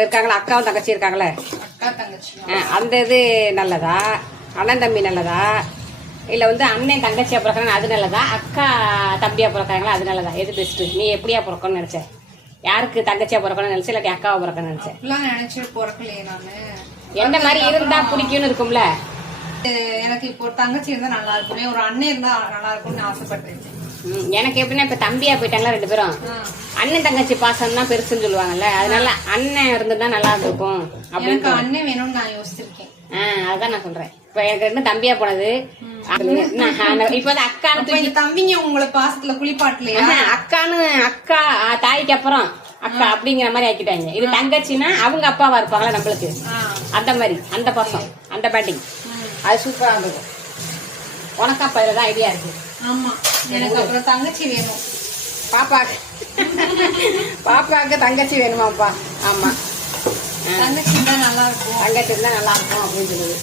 இருக்காங்களா, அக்காவும் தங்கச்சி இருக்காங்களே, அக்கா தங்கச்சி அந்த இது நல்லதா, அண்ணன் தம்பி நல்லதா, இல்லை வந்து அண்ணன் தங்கச்சியா பிறக்கிறாங்க அது நல்லதா, அக்கா தம்பியா பிறக்கிறாங்களா அது நல்லதா, எது பெஸ்ட்டு? நீ எப்படியா பிறக்கணும்னு நினைச்ச? யாருக்கு தங்கச்சியா பிறக்கணும்னு நினைச்ச, இல்லாட்டி அக்காவை பிறக்கணும்னு நினைச்ச? நினைச்சு பிறக்கலையே நானு. எந்த மாதிரி இருந்தா பிடிக்கும்னு இருக்கும்ல. எனக்கு இப்போ தங்கச்சி இருந்தா நல்லா இருக்குமே, ஒரு அண்ணன் இருந்தா நல்லா இருக்கும்னு ஆசைப்பட்டேன். எனக்கு எப்படின்னா இப்ப தம்பியா போயிட்டாங்களா 2 பேரும், அண்ணன் தங்கச்சி பாசம் தான் பெருசுன்னு சொல்லுவாங்கல்ல, அதனால அண்ணன் இருந்துதான் நல்லா இருக்கும் அப்படின்னு அண்ணன் வேணும்னு நான் யோசிச்சிருக்கேன். அதான் நான் சொல்றேன். இப்ப எனக்கு 2 தம்பியா போனது, இப்ப வந்து அக்கான்னு தம்பிங்க உங்களை பாசத்துல குளிப்பாட்டலையா? அக்கான்னு அக்கா தாய்க்கு அப்புறம் அக்கா அப்படிங்கிற மாதிரி ஆக்கிட்டாங்க. இது தங்கச்சின்னா அவங்க அப்பாவா இருப்பாங்களா நம்மளுக்கு, அந்த மாதிரி அந்த பாசம் அந்த பேட்டிங் அது சூப்பரா இருந்தது. உனக்கு அப்ப இதுதான் ஐடியா இருக்கு. ஆமா, எனக்கு அப்புறம் தங்கச்சி வேணும். பாப்பாக்கு தங்கச்சி வேணுமாப்பா? ஆமா, தங்கச்சி தான் நல்லா இருக்கும், தங்கச்சி தான் நல்லா இருக்கும் அப்படின்னு சொல்லுது.